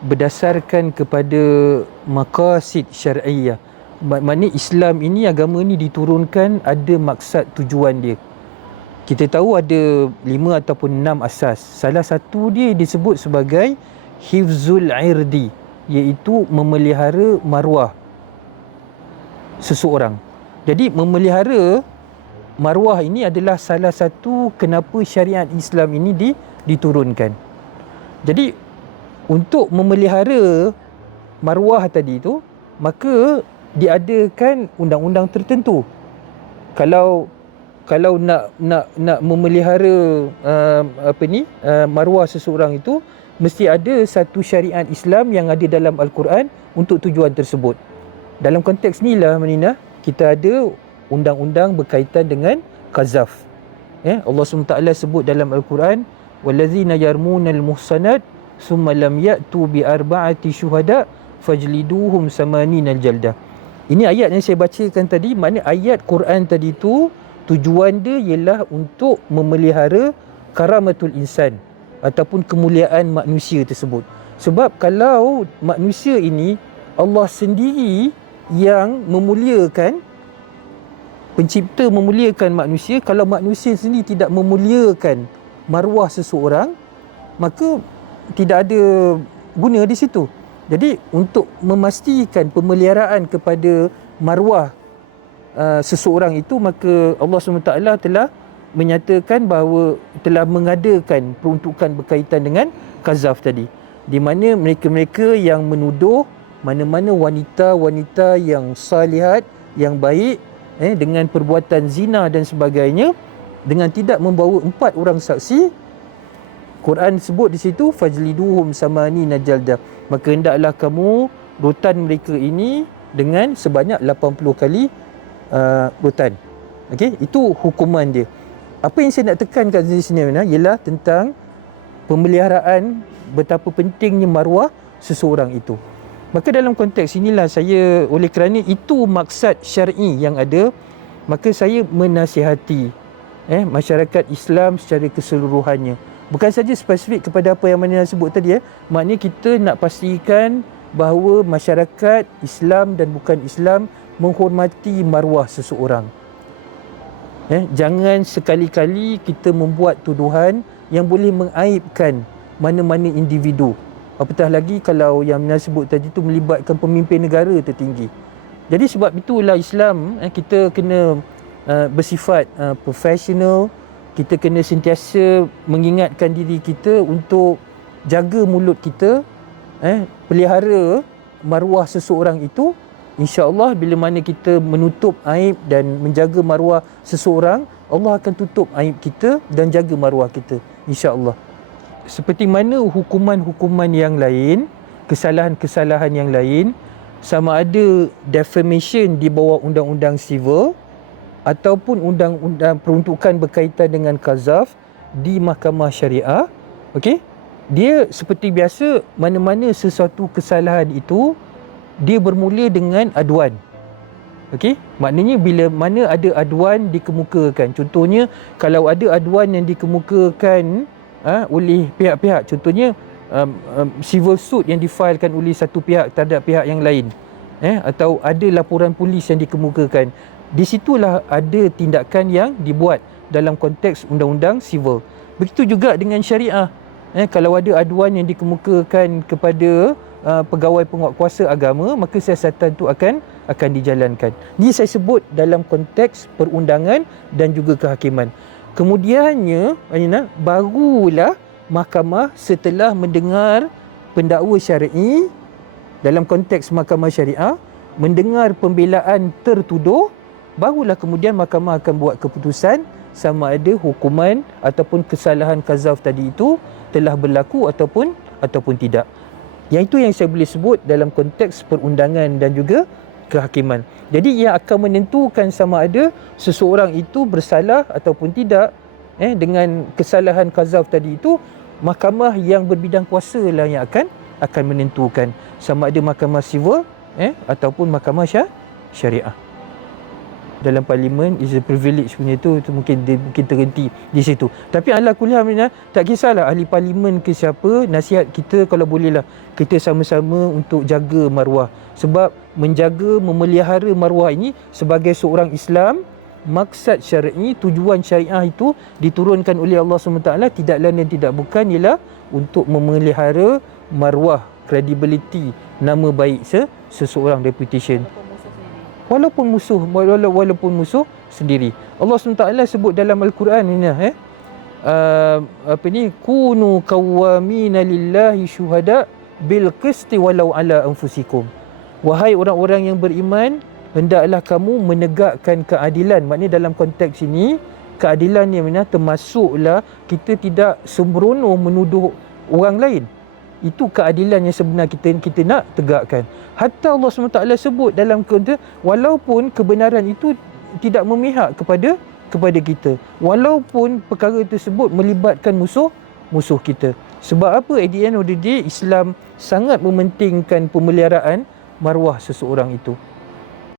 berdasarkan kepada maqasid syar'iyyah. Maknanya Islam ini, agama ni diturunkan ada maksud tujuan dia. Kita tahu ada 5 ataupun 6 asas. Salah satu dia disebut sebagai hifzul irdi, iaitu memelihara maruah seseorang. Jadi memelihara maruah ini adalah salah satu kenapa syariat Islam ini diturunkan. Jadi untuk memelihara maruah tadi tu, maka diadakan undang-undang tertentu. Kalau nak memelihara maruah seseorang itu, mesti ada satu syariat Islam yang ada dalam Al-Quran untuk tujuan tersebut. Dalam konteks ni lah Manina, kita ada undang-undang berkaitan dengan qazaf. Allah SWT sebut dalam Al-Quran, wallazina yarmunal muhsanat summa lam ya'tu bi arba'ati syuhada fajliduhum samaninal jaldah. Ini ayat yang saya bacakan tadi, makna ayat Quran tadi tu tujuan dia ialah untuk memelihara karamatul insan ataupun kemuliaan manusia tersebut. Sebab kalau manusia ini Allah sendiri yang memuliakan, pencipta memuliakan manusia, kalau manusia sendiri tidak memuliakan maruah seseorang, maka tidak ada guna di situ. Jadi untuk memastikan pemeliharaan kepada maruah seseorang itu, maka Allah SWT telah menyatakan bahawa telah mengadakan peruntukan berkaitan dengan qazaf tadi, di mana mereka-mereka yang menuduh mana-mana wanita-wanita yang salihat, yang baik, dengan perbuatan zina dan sebagainya, dengan tidak membawa 4 orang saksi, Quran sebut di situ fajliduhum samanina jaldah, maka hendaklah kamu rotan mereka ini dengan sebanyak 80 kali rotan. Okey, itu hukuman dia. Apa yang saya nak tekankan di sini ialah tentang pemeliharaan, betapa pentingnya maruah seseorang itu. Maka dalam konteks inilah saya, oleh kerana itu maksud syar'i yang ada, maka saya menasihati masyarakat Islam secara keseluruhannya. Bukan saja spesifik kepada apa yang Manina sebut tadi, maknanya kita nak pastikan bahawa masyarakat Islam dan bukan Islam menghormati maruah seseorang. Jangan sekali-kali kita membuat tuduhan yang boleh mengaibkan mana-mana individu. Apatah lagi kalau yang Manina sebut tadi tu melibatkan pemimpin negara tertinggi. Jadi sebab itulah Islam, kita kena bersifat profesional. Kita kena sentiasa mengingatkan diri kita untuk jaga mulut kita, pelihara maruah seseorang itu. InsyaAllah bila mana kita menutup aib dan menjaga maruah seseorang, Allah akan tutup aib kita dan jaga maruah kita, insyaAllah. Seperti mana hukuman-hukuman yang lain, kesalahan-kesalahan yang lain, sama ada defamation di bawah undang-undang civil ataupun undang-undang peruntukan berkaitan dengan qazaf di mahkamah syariah, okey, dia seperti biasa, mana-mana sesuatu kesalahan itu dia bermula dengan aduan. Okey, maknanya bila mana ada aduan dikemukakan, contohnya kalau ada aduan yang dikemukakan oleh pihak-pihak, contohnya civil suit yang difailkan oleh satu pihak terhadap pihak yang lain, atau ada laporan polis yang dikemukakan, di situlah ada tindakan yang dibuat dalam konteks undang-undang civil. Begitu juga dengan syariah. Kalau ada aduan yang dikemukakan kepada pegawai penguatkuasa agama, maka siasatan itu akan dijalankan. Ini saya sebut dalam konteks perundangan dan juga kehakiman. Kemudiannya, barulah mahkamah setelah mendengar pendakwa syar'i, dalam konteks mahkamah syariah, mendengar pembelaan tertuduh, barulah kemudian mahkamah akan buat keputusan sama ada hukuman ataupun kesalahan qazaf tadi itu telah berlaku ataupun tidak. Yang itu yang saya boleh sebut dalam konteks perundangan dan juga kehakiman. Jadi ia akan menentukan sama ada seseorang itu bersalah ataupun tidak dengan kesalahan qazaf tadi itu. Mahkamah yang berbidang kuasa lah yang akan menentukan sama ada mahkamah civil ataupun mahkamah syariah. dalam parlimen is a privilege punya tu mungkin mungkin terhenti di situ. Tapi ala kuliah tak kisahlah ahli parlimen ke siapa, nasihat kita kalau bolehlah kita sama-sama untuk jaga maruah. Sebab menjaga, memelihara maruah ini sebagai seorang Islam, maksad syar'i, tujuan syariah itu diturunkan oleh Allah SWT tidak lain dan tidak bukan ialah untuk memelihara maruah, credibility, nama baik seseorang, reputation. Walaupun musuh sendiri. Allah SWT sebut dalam Al-Quran ni kunu qawwamina lillahi syuhada bil qisti walau ala anfusikum. Wahai orang-orang yang beriman, hendaklah kamu menegakkan keadilan. Maknanya dalam konteks ini keadilan yang termasuklah kita tidak sembrono menuduh orang lain. Itu keadilan yang sebenarnya kita nak tegakkan. Hatta Allah SWT sebut dalam konteks walaupun kebenaran itu tidak memihak kepada kita, walaupun perkara tersebut melibatkan musuh kita. Sebab apa? At the end of the day, Islam sangat mementingkan pemeliharaan maruah seseorang itu.